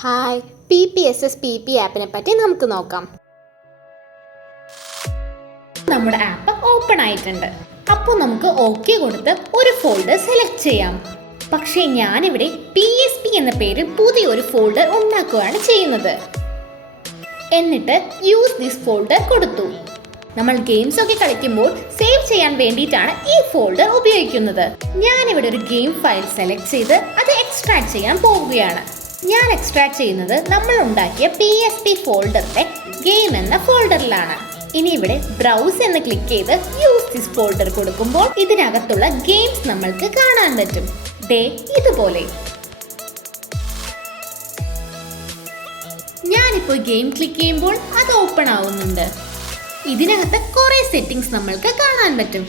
Hi, PPSSPP ആപ്പിനെ പറ്റി നമുക്ക് നോക്കാം. നമ്മുടെ ആപ്പ് ഓപ്പൺ ആയിട്ടുണ്ട്. അപ്പോൾ നമുക്ക് ഓക്കെ കൊടുത്ത് ഒരു ഫോൾഡർ സെലക്ട് ചെയ്യാം. പക്ഷേ ഞാനിവിടെ PSP എന്ന പേരിൽ പുതിയൊരു ഫോൾഡർ ഉണ്ടാക്കുകയാണ് ചെയ്യുന്നത്. എന്നിട്ട് യൂസ് ദിസ് ഫോൾഡർ കൊടുത്തു. നമ്മൾ ഗെയിംസ് ഒക്കെ കളിക്കുമ്പോൾ സേവ് ചെയ്യാൻ വേണ്ടിയിട്ടാണ് ഈ ഫോൾഡർ ഉപയോഗിക്കുന്നത്. ഞാനിവിടെ ഒരു ഗെയിം ഫയൽ സെലക്ട് ചെയ്ത് അത് എക്സ്ട്രാക്ട് ചെയ്യാൻ പോവുകയാണ്. ഞാൻ എക്സ്ട്രാക്ട് ചെയ്യുന്നത് നമ്മൾ ഉണ്ടാക്കിയ PSP ഫോൾഡറിലെ ഗെയിം എന്ന ഫോൾഡറിലാണ്. ഇനി ഇവിടെ ബ്രൗസ് എന്ന് ക്ലിക്ക് ചെയ്ത് യൂസ് ദിസ് ഫോൾഡർ കൊടുക്കുമ്പോൾ ഇതിനകത്തുള്ള ഗെയിംസ് നമ്മൾക്ക് കാണാൻ പറ്റും. ദേ ഇതുപോലെ. ഞാനിപ്പോൾ ഗെയിം ക്ലിക്ക് ചെയ്യുമ്പോൾ അത് ഓപ്പൺ ആവുന്നുണ്ട്. ഇതിനകത്ത് കുറെ സെറ്റിംഗ്സ് നമ്മൾക്ക് കാണാൻ പറ്റും.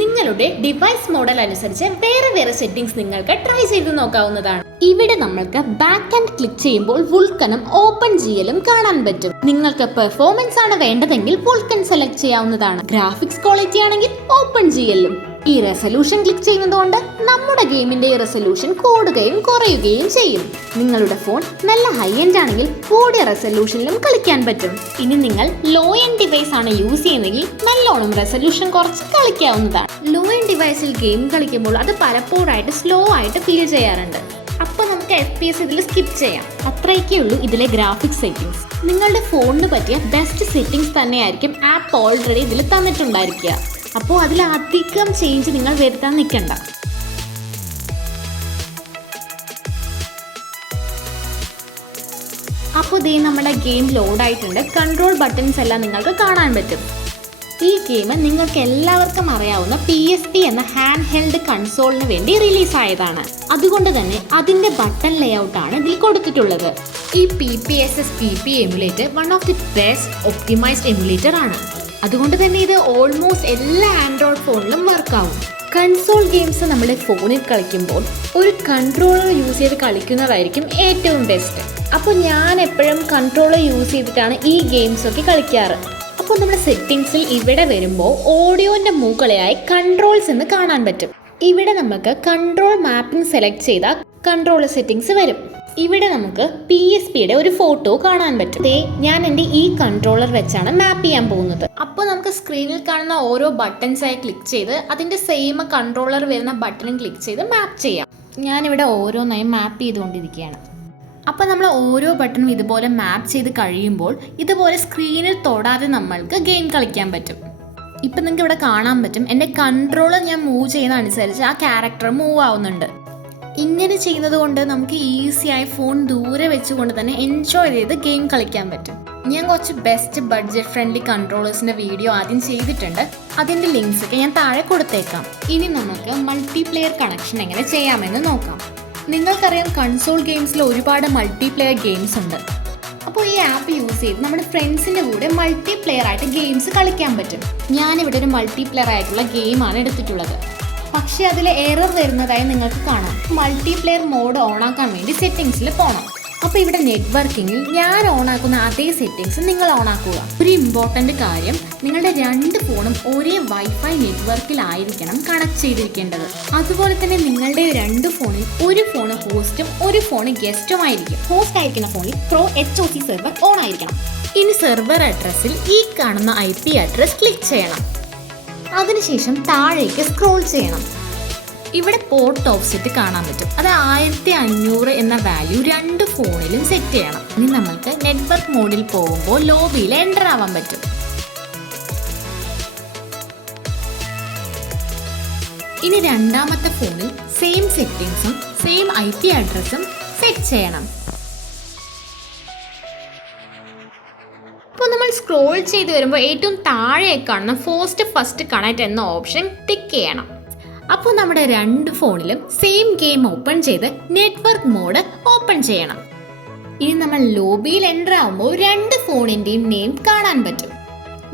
നിങ്ങളുടെ ഡിവൈസ് മോഡൽ അനുസരിച്ച് വേറെ സെറ്റിംഗ്സ് നിങ്ങൾക്ക് ട്രൈ ചെയ്ത് നോക്കാവുന്നതാണ്. ഇവിടെ നമ്മൾക്ക് ബാക്ക് ആൻഡ് ക്ലിക്ക് ചെയ്യുമ്പോൾ വോൾക്കനും ഓപ്പൺ ചെയ്യലും കാണാൻ പറ്റും. നിങ്ങൾക്ക് പെർഫോമൻസ് ആണ് വേണ്ടതെങ്കിൽ വോൾക്കൻ സെലക്ട് ചെയ്യാവുന്നതാണ്. ഗ്രാഫിക്സ് ക്വാളിറ്റി ആണെങ്കിൽ ഓപ്പൺ ചെയ്യലും. ഈ റെസൊല്യൂഷൻ ക്ലിക്ക് ചെയ്യുന്നതുകൊണ്ട് നമ്മുടെ ഗെയിമിന്റെ റെസൊല്യൂഷൻ കൂടുകയും കുറയുകയും ചെയ്യും. നിങ്ങളുടെ ഫോൺ നല്ല ഹൈ എൻഡ് ആണെങ്കിൽ കൂടിയ റെസൊല്യൂഷനിലും കളിക്കാൻ പറ്റും. ഇനി നിങ്ങൾ ലോ എൻഡ് ഡിവൈസ് ആണ് യൂസ് ചെയ്യുന്നതെങ്കിൽ നല്ലോണം റെസൊല്യൂഷൻ കുറച്ച് കളിക്കാവുന്നതാണ്. ലോ എൻഡ് ഡിവൈസിൽ ഗെയിം കളിക്കുമ്പോൾ അത് പലപ്പോഴായിട്ട് സ്ലോ ആയിട്ട് ഫീൽ ചെയ്യാറുണ്ട്. അപ്പോൾ നമുക്ക് FPS ഇതിൽ സ്കിപ്പ് ചെയ്യാം. അത്രയൊക്കെ ഉള്ളൂ ഇതിലെ ഗ്രാഫിക്സ് സെറ്റിംഗ്സ്. നിങ്ങളുടെ ഫോണിന് പറ്റിയ ബെസ്റ്റ് സെറ്റിംഗ്സ് തന്നെയായിരിക്കും ആപ്പ് ഓൾറെഡി ഇതിൽ തന്നിട്ടുണ്ടായിരിക്കുക. അപ്പോൾ അതിലധികം ചേഞ്ച് നിങ്ങൾ വരുത്താൻ നിൽക്കണ്ട. അപ്പോൾ ദേ നമ്മുടെ ഗെയിം ലോഡായിട്ടുണ്ട്. കൺട്രോൾ ബട്ടൺസ് എല്ലാം നിങ്ങൾക്ക് കാണാൻ പറ്റും. ഈ ഗെയിം നിങ്ങൾക്ക് എല്ലാവർക്കും അറിയാവുന്ന PSP എന്ന ഹാൻഡ് ഹെൽഡ് കൺസോളിന് വേണ്ടി റിലീസായതാണ്. അതുകൊണ്ട് തന്നെ അതിൻ്റെ ബട്ടൺ ലേഔട്ടാണ് ഇതിൽ കൊടുത്തിട്ടുള്ളത്. ഈ PPSSPP emulator one of the best optimised emulator ആണ്. അതുകൊണ്ട് തന്നെ ഇത് ഓൾമോസ്റ്റ് എല്ലാ ആൻഡ്രോയിഡ് ഫോണിലും വർക്കാവും. കൺസോൾ ഗെയിംസ് നമ്മുടെ ഫോണിൽ കളിക്കുമ്പോൾ ഒരു കൺട്രോളർ യൂസ് ചെയ്ത് കളിക്കുന്നതായിരിക്കും ഏറ്റവും ബെസ്റ്റ്. അപ്പോൾ ഞാൻ എപ്പോഴും കൺട്രോളർ യൂസ് ചെയ്തിട്ടാണ് ഈ ഗെയിംസ് ഒക്കെ കളിക്കാറ്. അപ്പോൾ നമ്മുടെ സെറ്റിംഗ്സിൽ ഇവിടെ വരുമ്പോൾ ഓഡിയോൻ്റെ മുകളിലായി കൺട്രോൾസ് എന്ന് കാണാൻ പറ്റും. ഇവിടെ നമുക്ക് കൺട്രോൾ മാപ്പിംഗ് സെലക്ട് ചെയ്താൽ കൺട്രോൾ സെറ്റിംഗ്സ് വരും. ഇവിടെ നമുക്ക് PSPയുടെ ഒരു ഫോട്ടോ കാണാൻ പറ്റും. ഞാൻ എൻ്റെ ഈ കൺട്രോളർ വെച്ചാണ് മാപ്പ് ചെയ്യാൻ പോകുന്നത്. അപ്പോൾ നമുക്ക് സ്ക്രീനിൽ കാണുന്ന ഓരോ ബട്ടൺസായി ക്ലിക്ക് ചെയ്ത് അതിൻ്റെ സെയിം കൺട്രോളർ വരുന്ന ബട്ടണും ക്ലിക്ക് ചെയ്ത് മാപ്പ് ചെയ്യാം. ഞാനിവിടെ ഓരോന്നായി മാപ്പ് ചെയ്തുകൊണ്ടിരിക്കുകയാണ്. അപ്പോൾ നമ്മൾ ഓരോ ബട്ടണും ഇതുപോലെ മാപ്പ് ചെയ്ത് കഴിയുമ്പോൾ ഇതുപോലെ സ്ക്രീനിൽ തൊടാതെ നമ്മൾക്ക് ഗെയിം കളിക്കാൻ പറ്റും. ഇപ്പം നിങ്ങൾക്ക് ഇവിടെ കാണാൻ പറ്റും എൻ്റെ കൺട്രോളർ ഞാൻ മൂവ് ചെയ്യുന്ന അനുസരിച്ച് ആ ക്യാരക്ടർ മൂവ് ആവുന്നുണ്ട്. ഇങ്ങനെ ചെയ്യുന്നത് കൊണ്ട് നമുക്ക് ഈസിയായി ഫോൺ ദൂരെ വെച്ചുകൊണ്ട് തന്നെ എൻജോയ് ചെയ്ത് ഗെയിം കളിക്കാൻ പറ്റും. ഞാൻ കുറച്ച് ബെസ്റ്റ് ബഡ്ജറ്റ് ഫ്രണ്ട്ലി കൺട്രോളേഴ്സിൻ്റെ വീഡിയോ ആദ്യം ചെയ്തിട്ടുണ്ട്. അതിൻ്റെ ലിങ്ക്സ് ഒക്കെ ഞാൻ താഴെ കൊടുത്തേക്കാം. ഇനി നമുക്ക് മൾട്ടിപ്ലെയർ കണക്ഷൻ എങ്ങനെ ചെയ്യാമെന്ന് നോക്കാം. നിങ്ങൾക്കറിയാം കൺസോൾ ഗെയിംസിൽ ഒരുപാട് മൾട്ടിപ്ലെയർ ഗെയിംസ് ഉണ്ട്. അപ്പോൾ ഈ ആപ്പ് യൂസ് ചെയ്ത് നമ്മുടെ ഫ്രണ്ട്സിൻ്റെ കൂടെ മൾട്ടിപ്ലെയർ ആയിട്ട് ഗെയിംസ് കളിക്കാൻ പറ്റും. ഞാനിവിടെ ഒരു മൾട്ടിപ്ലെയർ ആയിട്ടുള്ള ഗെയിമാണ് എടുത്തിട്ടുള്ളത്. പക്ഷേ അതിൽ എറർ വരുന്നതായി നിങ്ങൾക്ക് കാണാം. മൾട്ടിപ്ലെയർ മോഡ് ഓണാക്കാൻ വേണ്ടി സെറ്റിംഗ്സിൽ പോകണം. അപ്പോൾ ഇവിടെ നെറ്റ്വർക്കിങ്ങിൽ ഞാൻ ഓണാക്കുന്ന അതേ സെറ്റിംഗ്സ് നിങ്ങൾ ഓണാക്കുക. ഒരു ഇമ്പോർട്ടൻ്റ് കാര്യം, നിങ്ങളുടെ രണ്ട് ഫോണും ഒരേ വൈഫൈ നെറ്റ്വർക്കിലായിരിക്കണം കണക്ട് ചെയ്തിരിക്കേണ്ടത്. അതുപോലെ തന്നെ നിങ്ങളുടെ രണ്ട് ഫോണിൽ ഒരു ഫോൺ ഹോസ്റ്റും ഒരു ഫോൺ ഗസ്റ്റും ആയിരിക്കും. ഹോസ്റ്റ് ആയിരിക്കുന്ന ഫോണിൽ Pro HOC സെർവർ ഓൺ ആയിരിക്കണം. ഇനി സെർവർ അഡ്രസ്സിൽ ഈ കാണുന്ന IP അഡ്രസ് ക്ലിക്ക് ചെയ്യണം. അതിനുശേഷം താഴേക്ക് സ്ക്രോൾ ചെയ്യണം. ഇവിടെ പോർട്ട് ഓഫ്സെറ്റ് കാണാൻ പറ്റും. അത് 1500 എന്ന വാല്യൂ രണ്ട് ഫോണിലും സെറ്റ് ചെയ്യണം. ഇനി നമ്മൾക്ക് നെറ്റ്വർക്ക് മോഡിൽ പോകുമ്പോൾ ലോബിയിൽ എൻ്റർ ആവാൻ പറ്റും. ഇനി രണ്ടാമത്തെ ഫോണിൽ സെയിം സെറ്റിംഗ്സും സെയിം IP അഡ്രസ്സും സെറ്റ് ചെയ്യണം. അപ്പോൾ നമ്മൾ സ്ക്രോൾ ചെയ്ത് വരുമ്പോൾ ഏറ്റവും താഴെ കാണുന്ന ഫസ്റ്റ് കണക്ട് എന്ന ഓപ്ഷൻ ടിക്ക് ചെയ്യണം. അപ്പോൾ നമ്മുടെ രണ്ട് ഫോണിലും സെയിം ഗെയിം ഓപ്പൺ ചെയ്ത് നെറ്റ്വർക്ക് മോഡ് ഓപ്പൺ ചെയ്യണം. ഇനി നമ്മൾ ലോബിയിൽ എൻ്റർ ആകുമ്പോൾ രണ്ട് ഫോണിൻ്റെയും നെയിം കാണാൻ പറ്റും.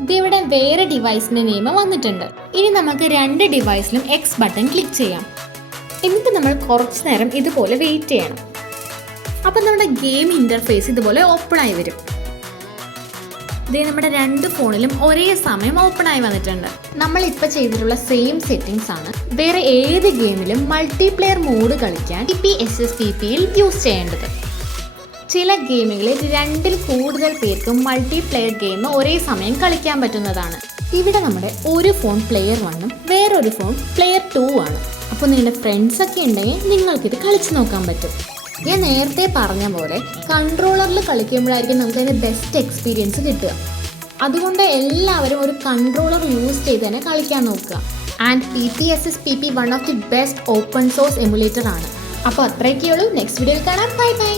ഇതിവിടെ വേറെ ഡിവൈസിൻ്റെ നെയിം വന്നിട്ടുണ്ട്. ഇനി നമുക്ക് രണ്ട് ഡിവൈസിലും X ബട്ടൺ ക്ലിക്ക് ചെയ്യാം. എന്നിട്ട് നമ്മൾ കുറച്ച് നേരം ഇതുപോലെ വെയിറ്റ് ചെയ്യണം. അപ്പോൾ നമ്മുടെ ഗെയിം ഇൻ്റർഫേസ് ഇതുപോലെ ഓപ്പൺ ആയി വരും. ഇതേ നമ്മുടെ രണ്ട് ഫോണിലും ഒരേ സമയം ഓപ്പൺ ആയി വന്നിട്ടുണ്ട്. നമ്മൾ ഇപ്പോൾ ചെയ്തിട്ടുള്ള സെയിം സെറ്റിംഗ്സ് ആണ് വേറെ ഏത് ഗെയിമിലും മൾട്ടിപ്ലെയർ മോഡ് കളിക്കാൻ PPSSPPയിൽ യൂസ് ചെയ്യേണ്ടത്. ചില ഗെയിമുകളിൽ 2ൽ കൂടുതൽ പേർക്ക് മൾട്ടിപ്ലെയർ ഗെയിം ഒരേ സമയം കളിക്കാൻ പറ്റുന്നതാണ്. ഇവിടെ നമ്മുടെ ഒരു ഫോൺ പ്ലെയർ 1ഉം വേറൊരു ഫോൺ പ്ലെയർ 2 ആണ്. അപ്പോൾ നിങ്ങളുടെ ഫ്രണ്ട്സൊക്കെ ഉണ്ടെങ്കിൽ നിങ്ങൾക്കിത് കളിച്ച് നോക്കാൻ പറ്റും. ഞാൻ നേരത്തെ പറഞ്ഞ പോലെ കൺട്രോളറിൽ കളിക്കുമ്പോഴായിരിക്കും നമുക്ക് അതിൻ്റെ ബെസ്റ്റ് എക്സ്പീരിയൻസ് കിട്ടുക. അതുകൊണ്ട് എല്ലാവരും ഒരു കൺട്രോളർ യൂസ് ചെയ്ത് തന്നെ കളിക്കാൻ നോക്കുക. And PPSSPP one of the best open source emulator ആണ്. അപ്പോൾ അത്രയൊക്കെയുള്ളൂ. നെക്സ്റ്റ് വീഡിയോയിൽ കാണാം. Bye bye.